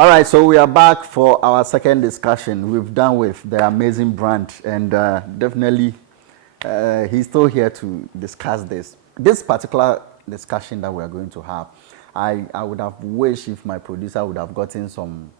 All right, so we are back for our second discussion. We've done with the amazing brand, and definitely he's still here to discuss this. This particular discussion that we are going to have, I would have wished if my producer would have gotten someone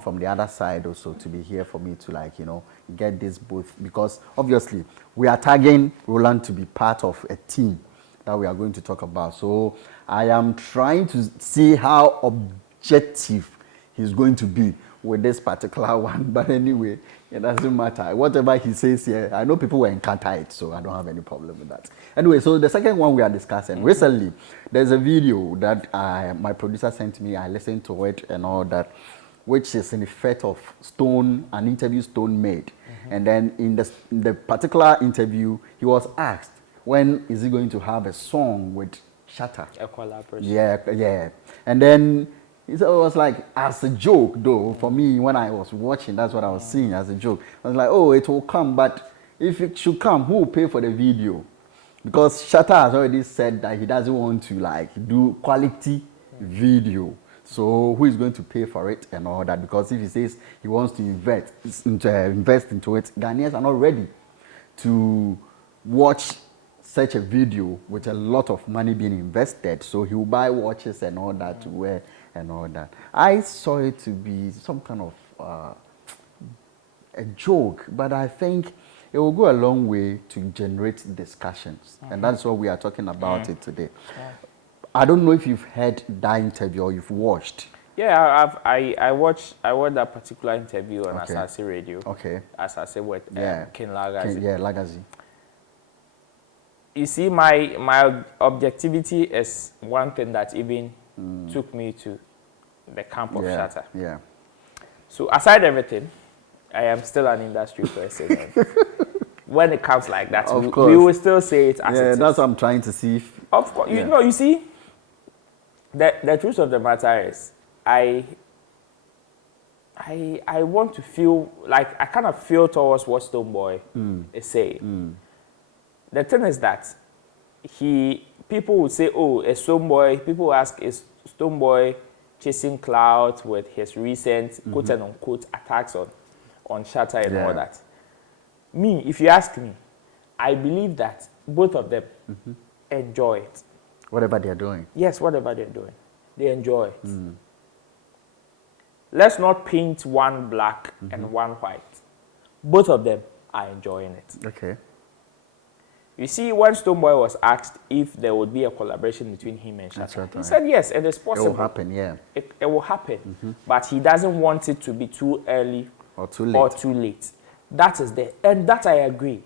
from the other side also to be here for me to, like, you know, get this both, because obviously we are tagging Roland to be part of a team that we are going to talk about. So I am trying to see how objective he's going to be with this particular one. But anyway, it doesn't matter. Whatever he says here, I know people will encounter it, so I don't have any problem with that. Anyway, so the second one we are discussing, recently, there's a video that my producer sent me. I listened to it and all that, which is in effect of an interview Stone made. And then in the particular interview, he was asked, when is he going to have a song with Shatta? A collaboration. Yeah. And then it was like, as a joke, though, for me, when I was watching, that's what I was seeing as a joke. I was like, oh, it will come, but if it should come, who will pay for the video? Because Shatta has already said that he doesn't want to, like, do quality video. So who is going to pay for it and all that? Because if he says he wants to invest into it, Ghanaians are not ready to watch such a video with a lot of money being invested. So he will buy watches and all that to wear and all that. I saw it to be some kind of a joke, but I think it will go a long way to generate discussions. And that's what we are talking about it today. I don't know if you've heard that interview or you've watched. Yeah, I watched that particular interview on Asase Radio. Okay. Asase with King Lagazi. Lagazi. You see, my objectivity is one thing that even took me to the camp of Shatta. Yeah. So aside everything, I am still an industry person. When it comes like that, we will still say it as it is. That's what I'm trying to see. Of course, you know, you see, the truth of the matter is, I want to feel like I kind of feel towards what Stonebwoy is saying. The thing is that people would say, oh, a Stonebwoy. People ask, is Stonebwoy chasing clout with his recent quote and unquote attacks on Shatta and all that? Me, if you ask me, I believe that both of them enjoy it. Whatever they're doing. Yes, whatever they're doing, they enjoy it. Let's not paint one black and one white. Both of them are enjoying it. Okay. You see, when Stonebwoy was asked if there would be a collaboration between him and Shatta, he said yes, it is possible. It will happen, yeah. It will happen. But he doesn't want it to be too early or too late. That is there. And that I agree.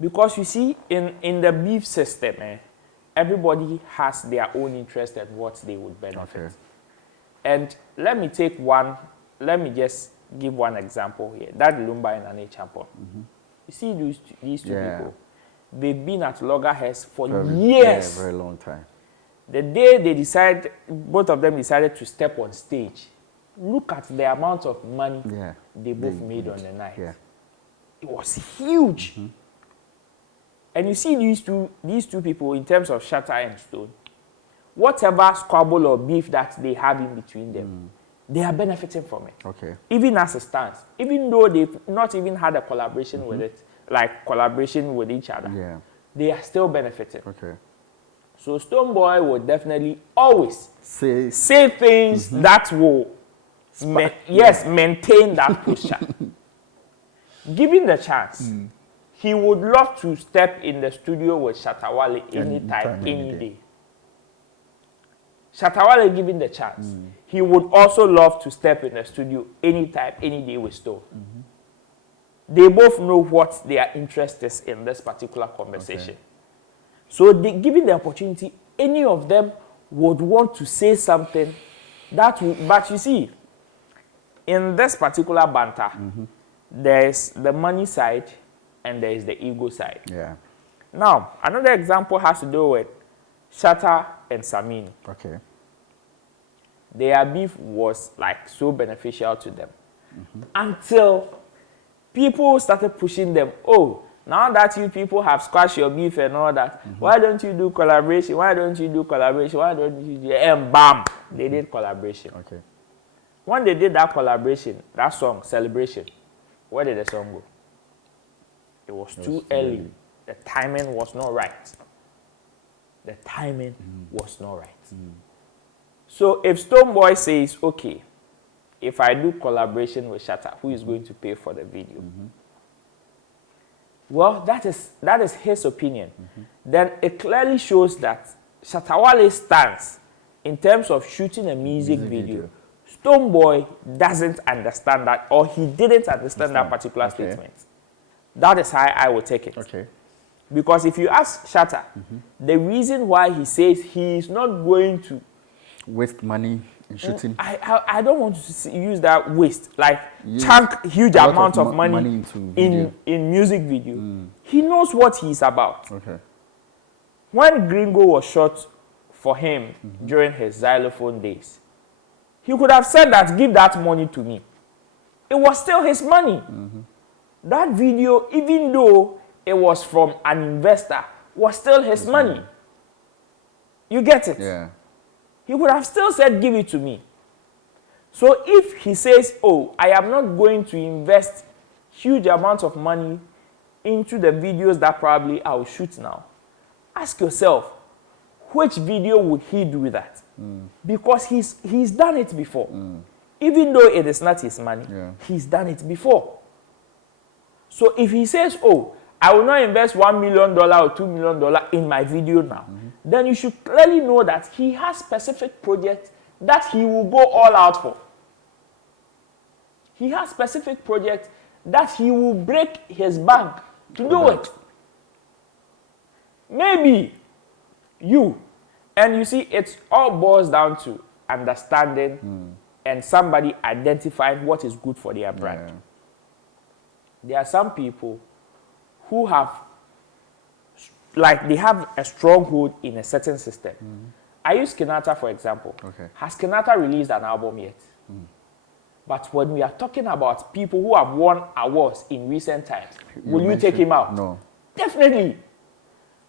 Because you see, in the beef system, everybody has their own interest and what they would benefit. Okay. And let me just give one example here. That Lumba and Ane Champon. You see these two people, they've been at loggerheads for years. Yeah, very long time. The day both of them decided to step on stage, look at the amount of money they both made on the night. Yeah. It was huge. And you see these two people, in terms of Shatta and Stone, whatever squabble or beef that they have in between them, they are benefiting from it. Okay. Even as it stands, even though they've not even had a collaboration with it, like collaboration with each other, they are still benefiting. Okay. So Stonebwoy will definitely always say things that will maintain that posture. Given the chance, he would love to step in the studio with Shatta Wale anytime, any day. Shatta Wale, given the chance, he would also love to step in the studio anytime, any day with Stone. They both know what their interest is in this particular conversation. Okay. So given the opportunity, any of them would want to say something that will, but you see, in this particular banter, there's the money side and there is the ego side. Yeah. Now, another example has to do with Shatta and Samini. Okay. Their beef was like so beneficial to them until people started pushing them. Oh, now that you people have squashed your beef and all that, why don't you do collaboration? Why don't you do collaboration? Why don't you do... And bam, they did collaboration. Okay. when they did that collaboration, that song, Celebration, where did the song go? It was too early. The timing was not right. The timing was not right. So if Stonebwoy says, okay, if I do collaboration with Shatta, who is going to pay for the video? Well, that is his opinion. Then it clearly shows that Shatta Wale stands in terms of shooting a music video. Stonebwoy doesn't understand that, or he didn't understand that particular statement. That is how I would take it. Okay. Because if you ask Shatta, the reason why he says he is not going to waste money in shooting. I don't want to use that waste, like chunk huge amount of money in music video. He knows what he's about. Okay. When Gringo was shot for him during his xylophone days, he could have said that, give that money to me. It was still his money. That video, even though it was from an investor, was still his money. You get it? Yeah. He would have still said, give it to me. So if he says, oh, I am not going to invest huge amounts of money into the videos that probably I'll shoot now, ask yourself, which video would he do that? Because he's done it before. Even though it is not his money, he's done it before. So if he says, oh, I will not invest $1 million or $2 million in my video now, then you should clearly know that he has specific projects that he will go all out for. He has specific projects that he will break his bank to do it. Maybe you, and you see, it all boils down to understanding and somebody identifying what is good for their brand. There are some people who have, like, they have a stronghold in a certain system. I use Kenyatta, for example. Has Kenyatta released an album yet? But when we are talking about people who have won awards in recent times, will you take him out? No. Definitely.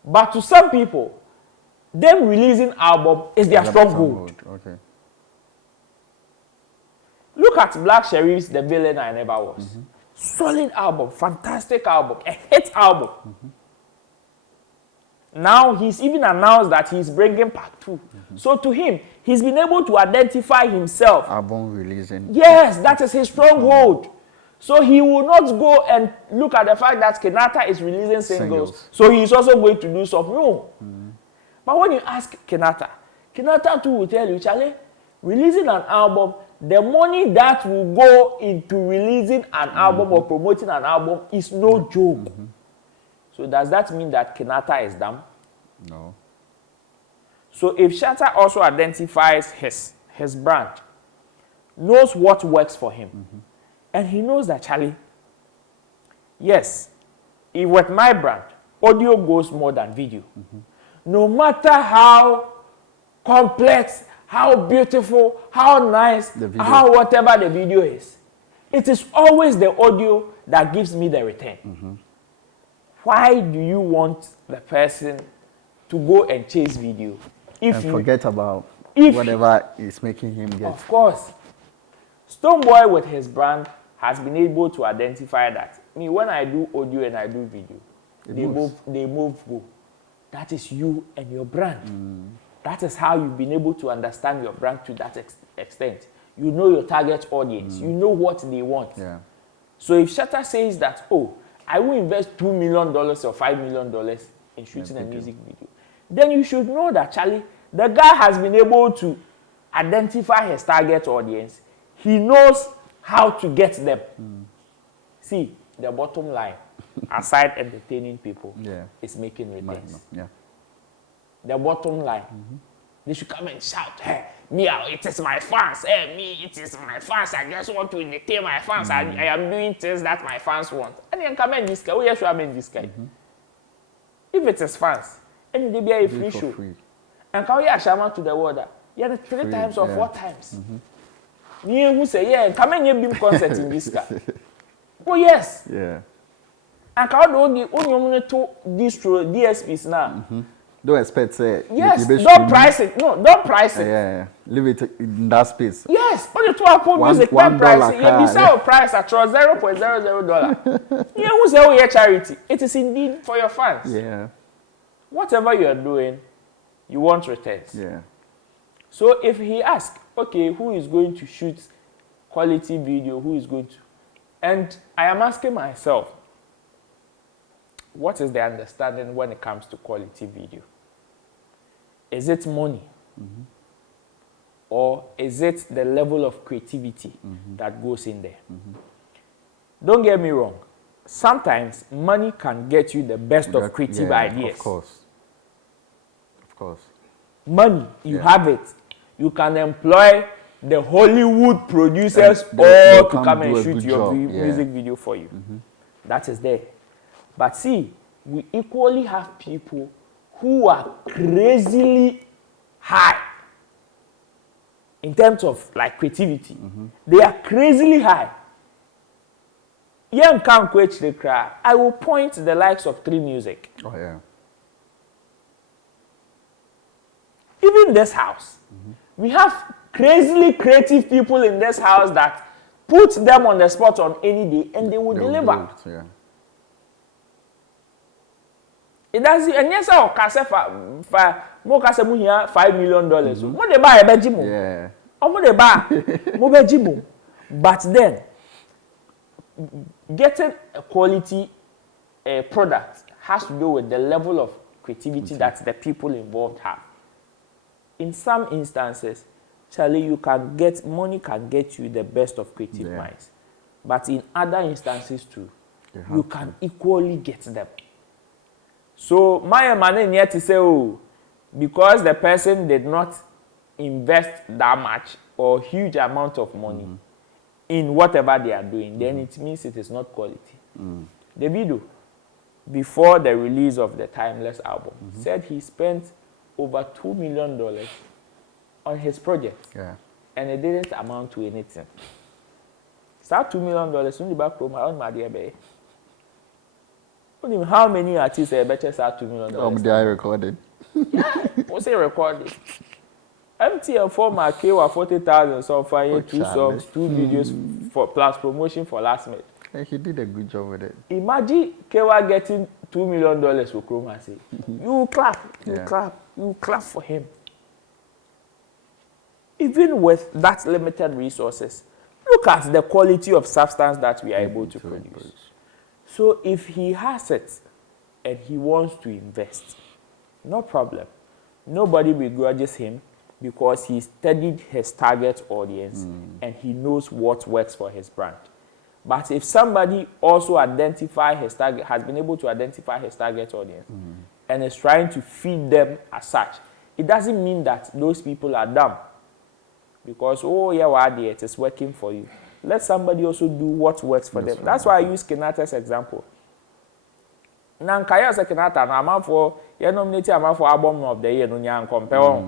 But to some people, them releasing album is their stronghold. Okay. Look at Black Sherif's The Villain I Never Was. Solid album, fantastic album, a hit album. Now he's even announced that he's bringing part 2. So to him, he's been able to identify himself. Album releasing. Yes, that is his stronghold. So he will not go and look at the fact that Kenyatta is releasing singles. So he's also going to do something. No. But when you ask Kenyatta too will tell you, Charlie, releasing an album, the money that will go into releasing an album or promoting an album is no joke. So does that mean that Kenyatta is dumb? No. So if Shatta also identifies his brand, knows what works for him, and he knows that, Charlie, yes, if with my brand, audio goes more than video. No matter how complex, how beautiful, how nice, how whatever the video is, it is always the audio that gives me the return. Why do you want the person to go and chase video if and forget about whatever is making him get? Of course. Stonebwoy with his brand has been able to identify that. Me, when I do audio and I do video, they both go. That is you and your brand. That is how you've been able to understand your brand to that extent. You know your target audience. You know what they want. So if Shatta says that, oh, I will invest $2 million or $5 million in shooting a music video, then you should know that, Charlie, the guy has been able to identify his target audience. He knows how to get them. See, the bottom line, aside entertaining people, is making returns. The bottom line, they should come and shout, hey, me, it is my fans. Hey, me, it is my fans. I just want to entertain my fans. I am doing things that my fans want. And then come in this guy. Yes, you are in this guy. If it is fans, and they be a free show. And come here, shaman to the water. Yeah, 3 times or 4 times. You who say, yeah, come in here, beam concert in this guy. Oh, yes. Yeah. And come on, the only to distro DSPs now. Don't expect yes, don't price it. No, don't price it. Yeah. Leave it in that space. Yes, only to Apple Music, $1 price it. car, You sell price at $0.00. You know who say your charity? It is indeed for your fans. Yeah. Whatever you are doing, you want returns. Yeah. So if he asks, okay, who is going to shoot quality video? Who is going to? And I am asking myself, what is the understanding when it comes to quality video? Is it money? Or is it the level of creativity that goes in there? Don't get me wrong. Sometimes money can get you the best of creative ideas. Of course. Of course. Money, you have it. You can employ the Hollywood producers all to come and shoot your music video for you. That is there. But see, we equally have people who are crazily high in terms of like creativity. They are crazily high. I will point to the likes of Tree Music. Oh yeah. Even this house, we have crazily creative people in this house that put them on the spot on any day and they will deliver. Yeah. It does, and yes, I'll cast more cast $5 million. What they buy a bedroom? Yeah. Or what they buy more bedroom. But then, getting a quality product has to do with the level of creativity that the people involved have. In some instances, Charlie, you can get money can get you the best of creative minds, but in other instances too, you can equally get them. So my man here to say, oh, because the person did not invest that much or huge amount of money in whatever they are doing, then it means it is not quality. Davido, before the release of the Timeless album, said he spent over $2 million on his project, and it didn't amount to anything. Start $2 million, soon the back from my dear baby. How many artists are better start $2 million? They are recorded. Yeah, what's it recorded? MTN former KW 40,000 so far, 2 songs, 2 videos for plus promotion for last minute. And he did a good job with it. Imagine KW getting $2 million for Chroma. Say, you clap, you clap for him. Even with that limited resources, look at the quality of substance that we are able to produce. So if he has it and he wants to invest, no problem. Nobody begrudges him because he studied his target audience and he knows what works for his brand. But if somebody also has been able to identify his target audience and is trying to feed them as such, it doesn't mean that those people are dumb. Because, oh yeah, well, it is working for you. Let somebody also do what works for them. That's why I use Kenata's example. Now, Kaya said Kenata, I'm for you nominated for album of the year, no compare.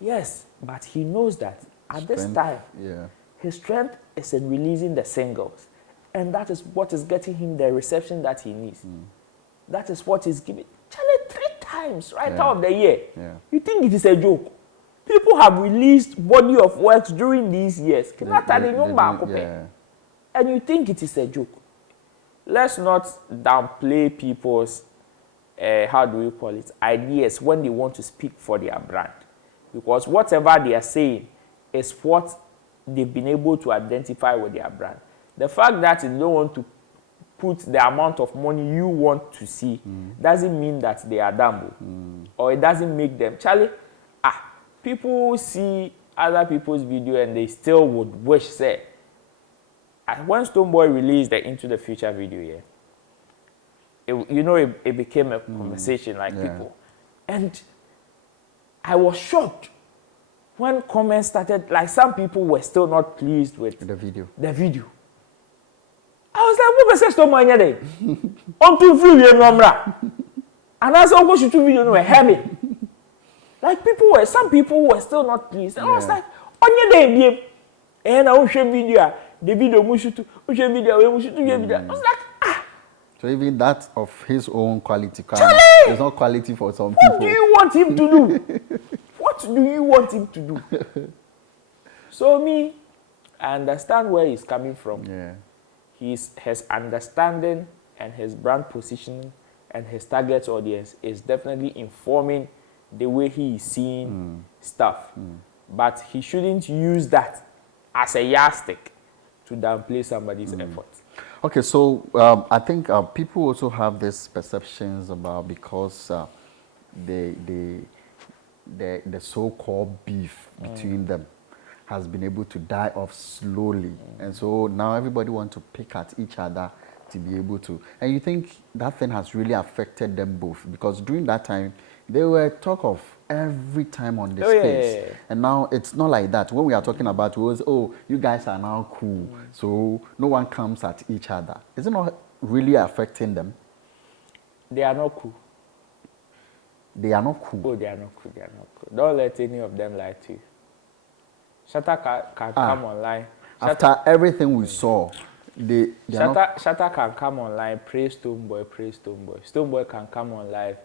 Yes, but he knows that at this time, his strength is in releasing the singles, and that is what is getting him the reception that he needs. That is what is giving. Charlie 3 times out of the year. You think it is a joke? People have released body of works during these years. And you think it is a joke. Let's not downplay people's, ideas when they want to speak for their brand. Because whatever they are saying is what they've been able to identify with their brand. The fact that you don't want to put the amount of money you want to see doesn't mean that they are dumb. Or it doesn't make them. Charlie, people see other people's video and they still would wish, say, when Stonebwoy released the Into the Future video, it became a conversation people. And I was shocked when comments started, like some people were still not pleased with the video. I was like, what was Stonebwoy today? On 2 video, and as I watched 2 video, were heavy. Like some people were still not pleased. And I was like, on your day, and I will show video, the video, I was like, So even that of his own quality, there's not quality for some What people. do you want him to do? What do you want him to do? So me, I understand where he's coming from. Yeah. His understanding and his brand positioning and his target audience is definitely informing the way he is seeing stuff. But he shouldn't use that as a yardstick to downplay somebody's effort. Okay, so I think people also have these perceptions about because the so-called beef between them has been able to die off slowly, and so now everybody wants to pick at each other to be able to. And you think that thing has really affected them both, because during that time they were talk of every time on the space, Yeah. and now it's not like that. When we are talking about it was, oh, you guys are now cool, so no one comes at each other. Is it not really affecting them? They are not cool. They are not cool. Oh, they are not cool. They are not cool. Don't let any of them lie to you. Shatta can come online. After everything we saw, they are not. Shatta can come online, praise Stonebwoy, praise Stonebwoy. Stonebwoy can come on live,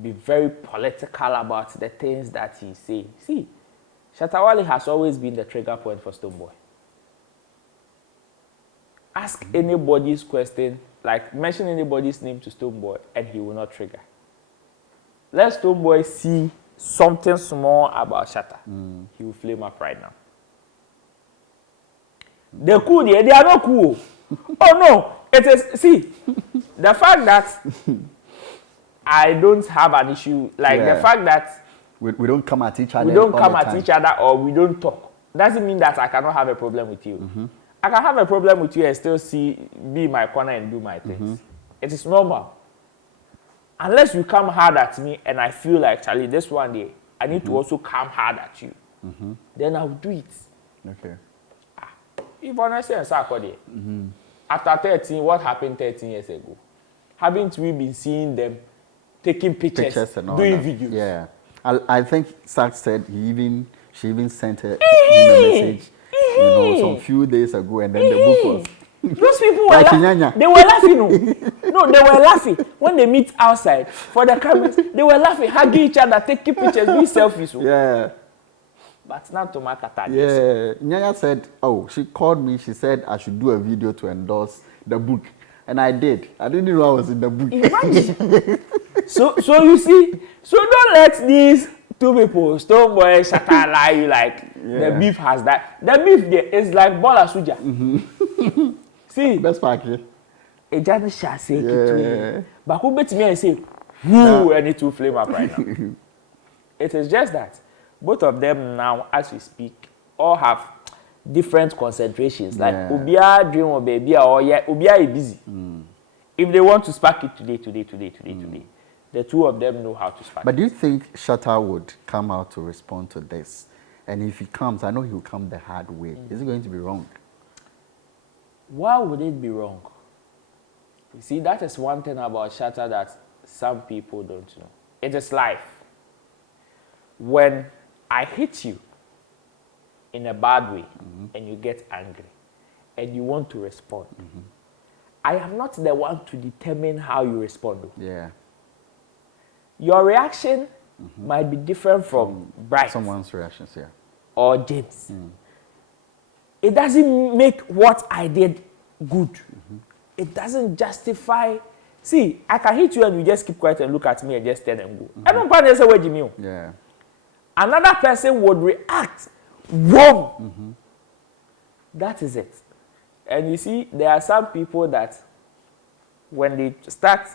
be very political about the things that he's saying. See, Shatta Wale has always been the trigger point for Stonebwoy. Ask anybody's question, like mention anybody's name to Stonebwoy, and he will not trigger. Let Stonebwoy see something small about Shatta. He will flame up right now. They're cool, they are not cool. Oh no, it is, see, the fact that I don't have an issue, like the fact that we don't come at each other. We don't come at each other or we don't talk, doesn't mean that I cannot have a problem with you. I can have a problem with you and still be in my corner and do my things. It is normal. Unless you come hard at me and I feel like, Charlie, this one day, I need to also come hard at you. Then I'll do it. Okay. If honestly and Sarkodie, after 13, what happened 13 years ago? Haven't we been seeing them taking pictures and doing videos? Yeah. I think Sark said she even sent him a message, some few days ago, and then the book was. Those people were laughing. They were laughing. No, they were laughing when they meet outside for the cameras. They were laughing, hugging each other, taking pictures, doing selfies. Yeah. But not to my kata. Yeah. Nyanya said, oh, she called me. She said I should do a video to endorse the book, and I did. I didn't know I was in the book. Imagine. So you see, so don't let these two people, Stonebwoy, Shatta, lie you like the beef has that. The beef there is like Bola Suja. See, best part here. A judge shall say it. But who bet me and say, who any two flame up right now? It is just that both of them now, as we speak, all have different concentrations. Like Ubia dream or baby or Ubia is busy. If they want to spark it today, the two of them know how to spark it. But do you think Shatta would come out to respond to this? And if he comes, I know he will come the hard way. Is it going to be wrong? Why would it be wrong? You see, that is one thing about Shatta that some people don't know. It is life. When I hit you in a bad way and you get angry and you want to respond, I am not the one to determine how you respond. Yeah. Your reaction might be different from Bright. Someone's reactions, yeah. Or James. It doesn't make what I did good. It doesn't justify. See, I can hit you and you just keep quiet and look at me and just turn and go. I don't find this way, Jimmy. Yeah. Another person would react wrong. That is it. And you see, there are some people that when they start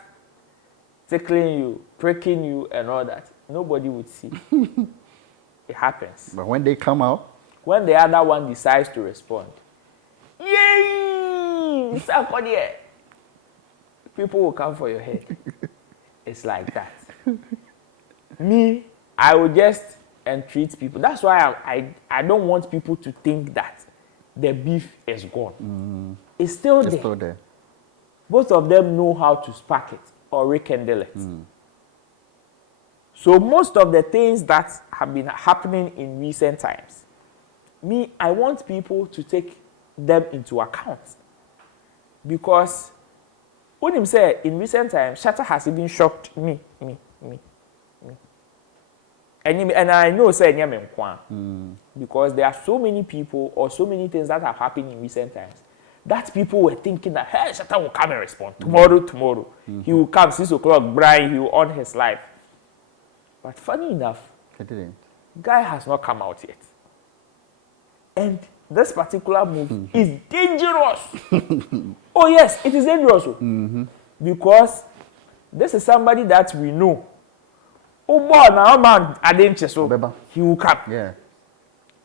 tickling you, pricking you and all that, nobody would see. It happens. But when they come out, when the other one decides to respond, yay! Sarkodie! People will come for your head. It's like that. Me, I will just entreat people. That's why I don't want people to think that the beef is gone. It's still there. Both of them know how to spark it or rekindle it. So most of the things that have been happening in recent times, me, I want people to take them into account. Because When him say in recent times, Shatta has even shocked me. And I know say because there are so many people or so many things that have happened in recent times that people were thinking that hey, Shatta will come and respond tomorrow. He will come 6 o'clock, Brian, he will on his live. But funny enough, he didn't. Guy has not come out yet. And this particular move is dangerous. Oh yes, it is dangerous. Because this is somebody that we know. Oh boy, now man, I didn't so he will come. Yeah.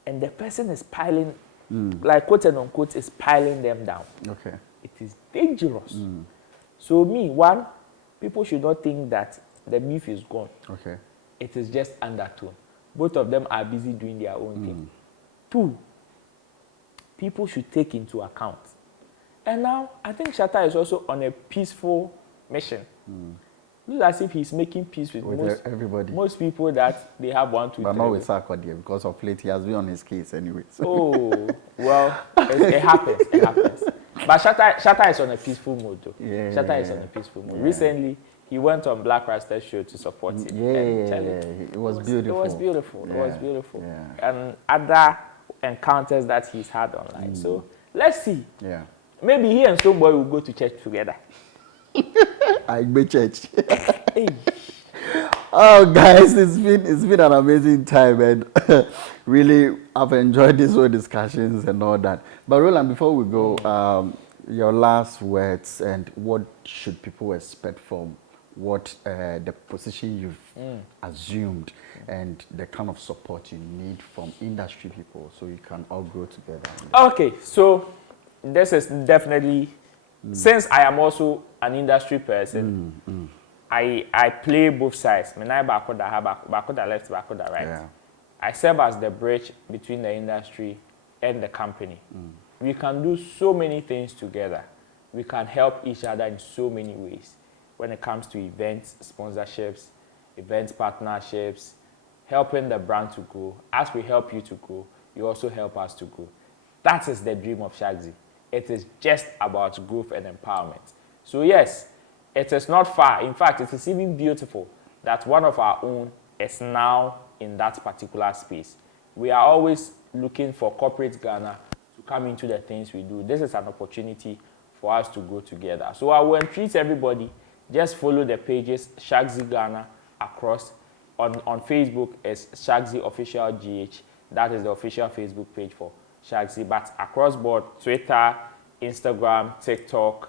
And the person is piling, like quote and unquote, is piling them down. Okay. It is dangerous. So one, people should not think that the beef is gone. Okay. It is just undertone. Both of them are busy doing their own thing. 2, people should take into account. And now, I think Shatta is also on a peaceful mission. Looks as if he's making peace with everybody. Most people that they have 1, 2, 3. But not with Sarkodie, because of late he has been on his case anyway. So. Oh, well, it happens. It happens. But Shatta is on a peaceful mode, though. Yeah, Shatta is on a peaceful mode. Recently, he went on Black Rasta's show to support him. It was beautiful. It was beautiful. Yeah, it was beautiful. Yeah. And other encounters that he's had online. So let's see. Yeah. Maybe he and Stonebwoy will go to church together. I go church. Hey. Oh, guys, it's been an amazing time, and really I've enjoyed these whole discussions and all that. But Roland, before we go, your last words and what should people expect from what the position you've assumed and the kind of support you need from industry people so you can all grow together. Okay, so this is definitely, since I am also an industry person, I play both sides. Bakoda left, bakoda right. Yeah. I serve as the bridge between the industry and the company. We can do so many things together. We can help each other in so many ways. When it comes to events, sponsorships, events partnerships, helping the brand to grow. As we help you to grow, you also help us to grow. That is the dream of ShaggZ. It is just about growth and empowerment. So yes, it is not far. In fact, it is even beautiful that one of our own is now in that particular space. We are always looking for corporate Ghana to come into the things we do. This is an opportunity for us to go together. So I will entreat everybody, just follow the pages ShaggZ Ghana across. On Facebook is ShaggZ Official GH. That is the official Facebook page for ShaggZ. But across board, Twitter, Instagram, TikTok,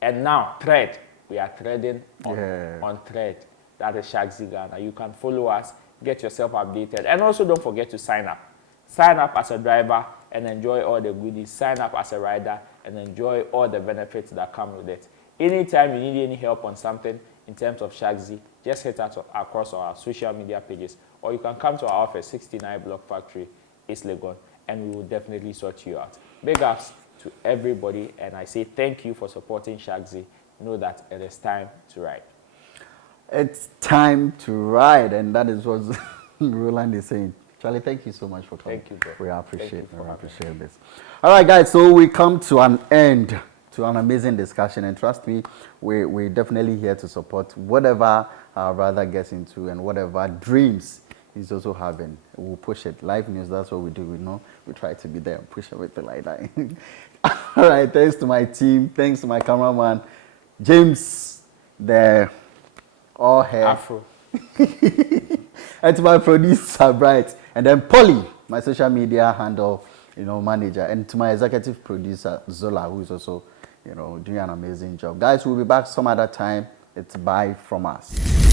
and now Thread. We are threading on Thread. That is ShaggZ Ghana. You can follow us, get yourself updated. And also don't forget to sign up. Sign up as a driver and enjoy all the goodies. Sign up as a rider and enjoy all the benefits that come with it. Anytime you need any help on something in terms of ShaggZ, just hit us across our social media pages. Or you can come to our office, 69 Block Factory, East Legon, and we will definitely sort you out. Big ups to everybody, and I say thank you for supporting ShaggZ. Know that it is time to ride. It's time to ride, and that is what Roland is saying. Charlie, thank you so much for coming. Thank you, bro. We appreciate this. All right, guys, so we come to an end to an amazing discussion, and trust me, we're definitely here to support whatever our brother gets into and whatever dreams he's also having. We'll push it. Live news, that's what we do. We try to be there and push everything like that. All right, thanks to my team. Thanks to my cameraman, James, the all hair. Afro. And to my producer, Bright. And then Polly, my social media handle, manager. And to my executive producer, Zola, who is also, doing an amazing job. Guys, we'll be back some other time. It's bye from us.